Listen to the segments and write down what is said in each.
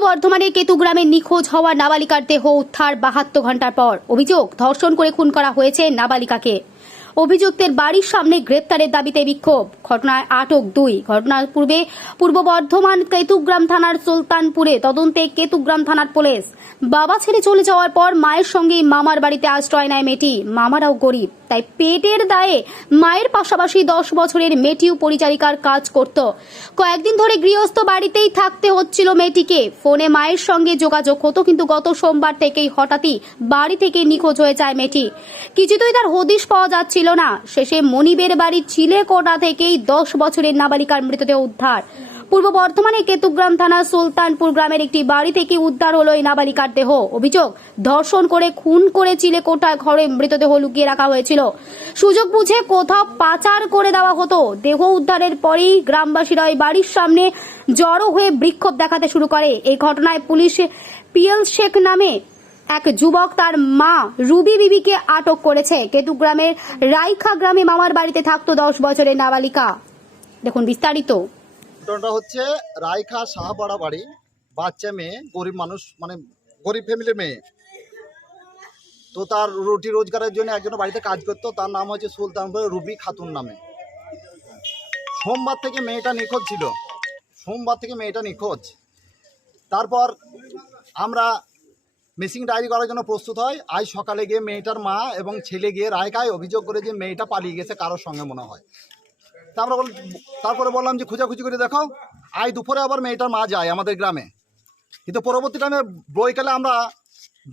বর্ধমানের কেতুগ্রামে নিখোঁজ হওয়া নাবালিকার দেহ উদ্ধার বাহাত্তর ঘণ্টার পর। অভিযোগ, ধর্ষণ করে খুন করা হয়েছে নাবালিকাকে। অভিযুক্তের বাড়ির সামনে গ্রেপ্তারের দাবিতে বিক্ষোভ। ঘটনায় আটক দুই। ঘটনার পূর্বে পূর্ব বর্ধমান কেতুগ্রাম থানার সুলতানপুরে তদন্তে কেতুগ্রাম থানার পুলিশ বাবা ছেড়ে চলে যাওয়ার পর মায়ের সঙ্গেই মামার বাড়িতে আশ্রয় নেয় মেয়েটি। মামারাও গরিব, তাই পেটের দায়ে মায়ের পাশাপাশি দশ বছরের মেয়েটিও পরিচারিকার কাজ করত। কয়েকদিন ধরে গৃহস্থ বাড়িতেই থাকতে হচ্ছিল মেয়েটিকে। ফোনে মায়ের সঙ্গে যোগাযোগ হতো, কিন্তু গত সোমবার থেকেই হঠাৎই বাড়ি থেকে নিখোঁজ হয়ে যায় মেয়েটি। কিছুতেই তার হদিশ পাওয়া যাচ্ছিল না। শেষে মনিবের বাড়ির চিলেকোটা থেকেই দশ বছরের নাবালিকার মৃতদেহ উদ্ধার। পূর্ব বর্ধমানে কেতুগ্রাম থানা সুলতানপুর গ্রামের একটি বাড়ি থেকে উদ্ধার হলো এই নাবালিকার দেহ। অভিযোগ, ধর্ষণ করে খুন করে চিলেকোটা ঘরে মৃতদেহ লুকিয়ে রাখা হয়েছিল। সুযোগ বুঝে কোথাও পাচার করে দেওয়া হতো। দেহ উদ্ধারের পরেই গ্রামবাসীরা ওই বাড়ির সামনে জড়ো হয়ে বিক্ষোভ দেখাতে শুরু করে। এই ঘটনায় পুলিশ পিএল শেখ নামে এক যুবক তার মা রুবি বিবিকে আটক করেছে। কেতুগ্রামের রাইখা গ্রামে মামার বাড়িতে থাকতো দশ বছরের নাবালিকা। দেখুন বিস্তারিত। ঘটনাটা হচ্ছে রায়খা সাহাপাড়া বাড়ি। বাচ্চা মেয়ে, গরিব মানুষ মানে গরিব ফ্যামিলির মেয়ে। তো তার রুটি রোজগারের জন্য একজন বাড়িতে কাজ করতো। তার নাম হচ্ছে সুলতানপুর রুবি খাতুন নামে। সোমবার থেকে মেয়েটা নিখোঁজ ছিল। সোমবার থেকে মেয়েটা নিখোঁজ। তারপর আমরা মিসিং ডায়েরি করার জন্য প্রস্তুত হয়। আজ সকালে গিয়ে মেয়েটার মা এবং ছেলে গিয়ে রায়কায় অভিযোগ করে যে মেয়েটা পালিয়ে গেছে কারোর সঙ্গে মনে হয়। তারপরে তারপরে বললাম যে খোঁজাখুঁজি করে দেখো, আজ দুপুরে আবার মেয়েটার মা যায় আমাদের গ্রামে। কিন্তু পরবর্তী টাইমে বইকালে আমরা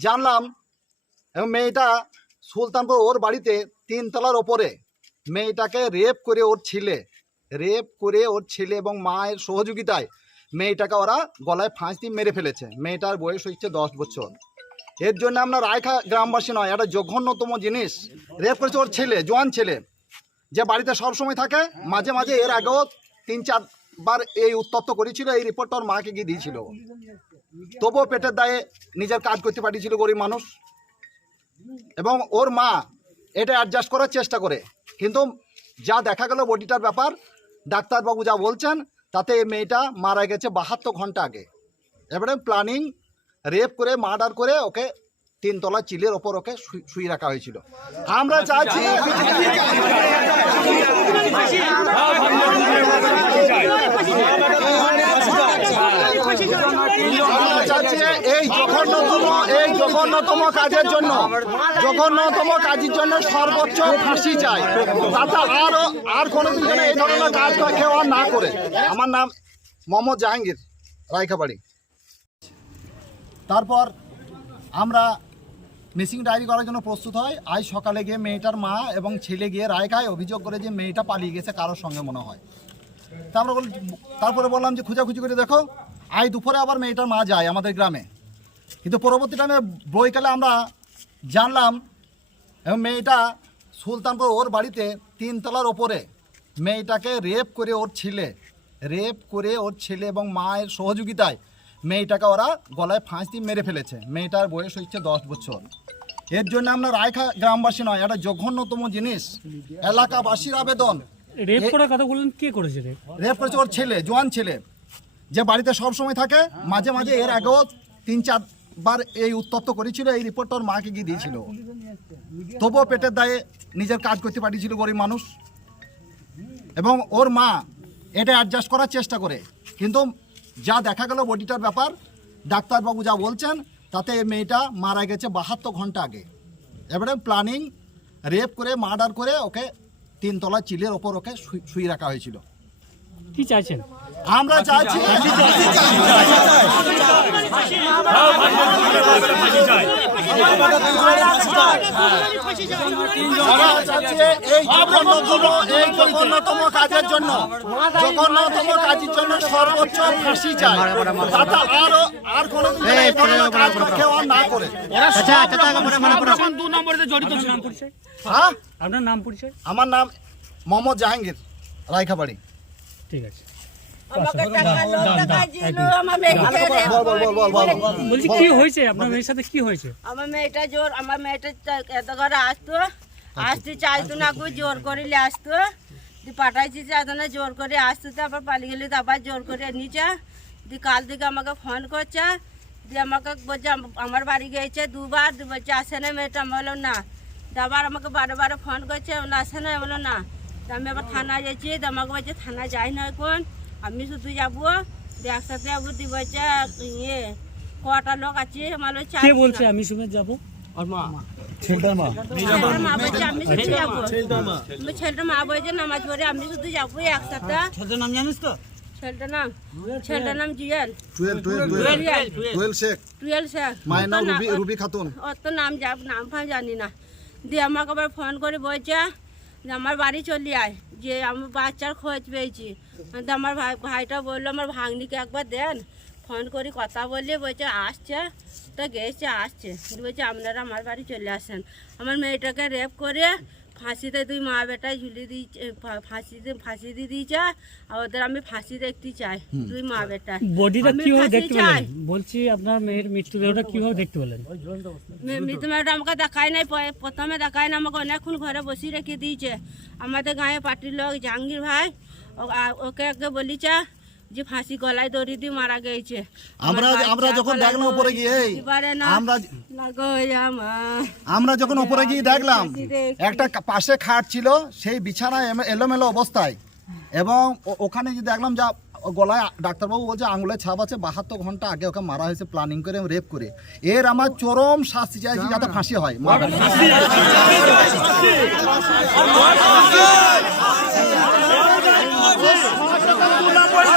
জানলাম এবং মেয়েটা সুলতানপুর ওর বাড়িতে তিনতলার ওপরে। মেয়েটাকে রেপ করে ওর ছেলে রেপ করে ওর ছেলে এবং মায়ের সহযোগিতায় মেয়েটাকে ওরা গলায় ফাঁস দিয়ে মেরে ফেলেছে। মেয়েটার বয়স হচ্ছে দশ বছর। এর জন্য আমরা রায়খা গ্রামবাসী নয় একটা জঘন্যতম জিনিস। রেপ করেছে ওর ছেলে, জোয়ান ছেলে, যে বাড়িতে সব সময় থাকে, মাঝে মাঝে এর আগেও তিন চারবার এই উত্তপ্ত করেছিল, এই রিপোর্টটা ওর মাকে গিয়ে দিয়েছিল। তবুও পেটের দায়ে নিজের কাজ করতে পাঠিয়েছিল গরিব মানুষ। এবং ওর মা এটা অ্যাডজাস্ট করার চেষ্টা করে। কিন্তু যা দেখা গেল বডিটার ব্যাপার, ডাক্তারবাবু যা বলছেন, তাতে এই মেয়েটা মারা গেছে বাহাত্তর ঘণ্টা আগে। এবারে প্ল্যানিং রেপ করে মার্ডার করে ওকে তিনতলা চিলের ওপর ওকে শুয়ে রাখা হয়েছিল। আমরা চাইছি এই জঘন্যতম এই জঘন্যতম কাজের জন্য জঘন্যতম কাজের জন্য সর্বোচ্চ ফাঁসি চাই। তাতে আরও আর কোনোদিন যেন এই ধরনের কাজ কেউ আর না করে। আমার নাম মোহাম্মদ জাহাঙ্গীর রায়খাবাড়ি। তারপর আমরা মিসিং ডায়েরি করার জন্য প্রস্তুত হয় আজ সকালে গিয়ে মেয়েটার মা এবং ছেলে গিয়ে রায়কায় অভিযোগ করে যে মেয়েটা পালিয়ে গেছে কারোর সঙ্গে মনে হয়। তারপরে বল তারপরে বললাম যে খোঁজাখুঁজি করে দেখো, আজ দুপুরে আবার মেয়েটার মা যায় আমাদের গ্রামে। কিন্তু পরবর্তী টাইমে বইকালে আমরা জানলাম এবং মেয়েটা সুলতানপুর ওর বাড়িতে তিনতলার ওপরে। মেয়েটাকে রেপ করে ওর ছেলে, রেপ করে ওর ছেলে এবং মায়ের সহযোগিতায় মেয়েটাকে ওরা গলায় ফাঁস দিয়ে মেরে ফেলেছে। মেয়েটার বয়স হচ্ছে দশ বছর। এর জন্য আমরা রায়খা গ্রামবাসী নয় একটা জঘন্যতম জিনিস। এলাকাবাসীর আবেদন। রেপ করার কথা বললেন কে করেছে রেপ? রেপ করেছে ওর ছেলে জোয়ান ছেলে। যে বাড়িতে সব সময় থাকে মাঝে মাঝে এর আগেও তিন এই উত্তপ্ত করেছিল এই রিপোর্টটা ওর মাকে গিয়ে দিয়েছিল। তবুও পেটের দায়ে নিজের কাজ করতে পাঠিয়েছিল গরিব মানুষ। এবং ওর মা এটা অ্যাডজাস্ট করার চেষ্টা করে। কিন্তু যা দেখা গেল বডিটার ব্যাপার, ডাক্তারবাবু যা বলছেন, তাতে মেয়েটা মারা গেছে বাহাত্তর ঘণ্টা আগে। এবারে প্ল্যানিং রেপ করে মার্ডার করে ওকে তিনতলা চিলের ওপর ওকে শুয়ে রাখা হয়েছিল। কি চাইছেন? আমরা চাইছি আমরা চাইছি এই জঘন্যতম কাজের জন্য জঘন্যতম কাজের জন্য সর্বোচ্চ ফাঁসি চাই। তাতে আরও আর কোনো কেউ না করে। দু নম্বরে জড়িত নাম পরিচয় হ্যাঁ? আপনার নাম পরিচয় আমার নাম মোহাম্মদ জাহাঙ্গীর রায়খাবাড়ি। ঠিক আছে। বলছি কি হয়েছে? আপনার মেয়ের সাথে কি হয়েছে? আমার মেয়েটা জোর আমার মেয়েটা এত ঘরে আসতো। আসতে চাইতো না জোর করিলে আসতো। দি পাঠাইছি চাইতো না জোর করে আসতো তো আবার পালিয়ে গেলে আবার জোর করে নিচে। দিয়ে কাল থেকে আমাকে ফোন করছে। দিয়ে আমাকে বলছে আমার বাড়ি গিয়েছে দুবার। বলছে আসে না মেয়েটা। আমি বললাম না। আবার আমাকে বারে বারে ফোন করছে। আসে না। আমি বললাম না। আমি আবার থানায় যাচ্ছি। আমাকে বলছে থানায় যাই না এখন। আমি শুধু যাব দিয়ে একসাথে যাব দিয়ে বলছে ইয়ে কটা লোক আছে আমার কে বলছে? আমি শুনে যাব। আর মা। ছেলেটার মা। বলছে আমি শুধু যাব। আমি ছেলেটার মা বলছে নামাজ পড়ে আমি শুধু যাব একসাথে। ছেলেটার নাম জানিস তো? ছেলেটার নাম? ছেলেটার নাম জুয়েল। টুয়েল টুয়েল টুয়েল জুয়েল শেখ। টুয়েল শেখ। মায়ের নাম রুবি নাম- রুবি খাতুন। ওর তো নাম যাব নাম ফাম জানি না। দিয়ে আমাকে আবার ফোন করে বলছে আমার বাড়ি চলে আয়, যে আমার বাচ্চার খোঁজ পেয়েছি। তো আমার ভাই, ভাইটা বলল, আমার ভাগ্নিকে একবার দেন ফোন করি, কথা বললে বলছে, আসছে। তো গেছে, আসছে। বলছে, আপনারা আমার বাড়ি চলে আসেন। আমার মেয়েটাকে রেপ করে ফাঁসিতে তুই মা বেটায় ঝুলি দিয়েছে ফাঁসিতে ফাঁসি দিয়ে দিয়েছে আর ওদের আমি ফাঁসি দেখতে চাই তুই মা বেটা বডিটা কীভাবে দেখতে। পেলেন? বলছি আপনার মেয়ের মৃত্যুদেহটা কীভাবে দেখতে পেলেন? মৃত্যু ম্যাডাম আমাকে দেখায় নাই প্রথমে দেখায় না আমাকে অনেকক্ষণ ঘরে বসিয়ে রেখে দিয়েছে। আমাদের গাঁয়ে পার্টির লোক জাহাঙ্গীর ভাই ওকে আগে বলিছে যে ফাঁসি গলায় দড়ি দিয়ে মারা গেছে। আমরা আমরা যখন দেখলাম উপরে গিয়ে আমরা আমরা। যখন উপরে গিয়ে দেখলাম একটা পাশে খাট ছিল সেই বিছানায় এলোমেলো অবস্থায়। এবং ওখানে যে দেখলাম যা গলায় ডাক্তারবাবু বলছে আঙুলে ছাপ আছে বাহাত্তর ঘণ্টা আগে ওকে মারা হয়েছে প্ল্যানিং করে রেপ করে। এর আমার চরম শাস্তি চাইছি যাতে ফাঁসি হয়।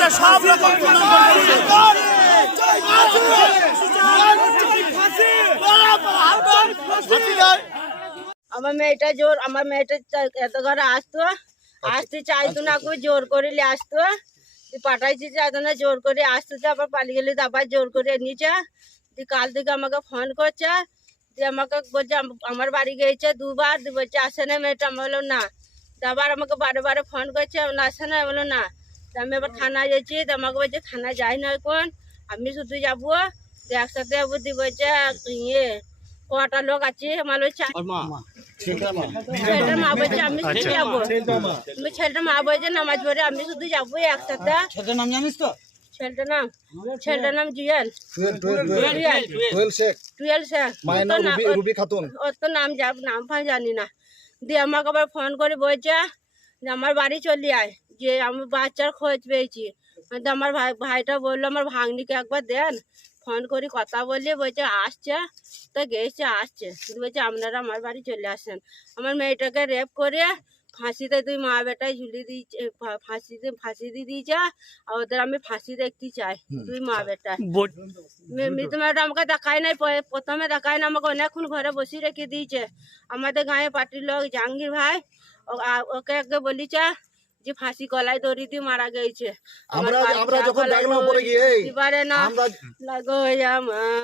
মারা আমার মেয়েটা জোর আমার মেয়েটা এত ঘরে আসতো আসতে চাইতো না খুব জোর করে নিয়ে আসতো। দিয়ে পাঠাইছি চাইতো না জোর করে আসতো তো আবার পালিয়ে গেলে আবার জোর করে নিচে। দিয়ে কাল থেকে আমাকে ফোন করছে। দিয়ে আমাকে বলছে আমার বাড়ি গিয়েছে দুবার। দিয়ে বলছে আসে না মেয়েটা। আমি বললাম না। আবার আমাকে বারে বারে ফোন করছে আসে না। আমি বললাম না। আমি আবার থানায় যাচ্ছি দিয়ে আমাকে বলছে থানায় যাই না এখন আমি শুধু যাব দিয়ে একসাথে যাব দিয়ে বলছে ইয়ে কটা লোক আছে আমার ওই চা- ছেলেটার মা বলছে আমি শুধু যাব আমি ছেলেটার মা বলছে নামাজ পড়ে আমি শুধু যাব একসাথে ছেলেটার নাম জানিস তো ছেলেটার নাম ছেলেটার নাম জুয়েল জুয়েল শেখ টুয়েল শেখ নাম তো রুবি খাতুন ওর তো নাম যাব নাম ফাম জানি না দিয়ে আমাকে আবার ফোন করে বলছে আমার বাড়ি চলে আয় যে আমি বাচ্চার খোঁজ পেয়েছি। আমার ভাই ভাইটা বলল আমার ভাগ্নিকে একবার দেন। ফোন করে কথা বললে বলছে আসছে। তো গেছে আসছে। বলছে আপনারা আমার বাড়ি চলে আসেন। আমার মেয়েটাকে রেপ করে ফাঁসিতে তুই মা বেটায় ঝুলি দিয়েছে ফাঁসিতে ফাঁসি দিয়ে দিয়েছে আর ওদের আমি ফাঁসি দেখতে চাই তুই মা বেটা মৃত্যু আমাকে দেখায় নাই প্রথমে দেখায় না আমাকে অনেকক্ষণ ঘরে বসিয়ে রেখে দিয়েছে। আমাদের গাঁয়ে পার্টির লোক জাহাঙ্গীর ভাই ওকে আগে বলিছে যে ফাঁসি গলায় দড়ি দিয়ে মারা গেছে। আমার আমরা যখন দেখলাম উপরে গিয়ে এবারে না। আমরা লাগো আমার।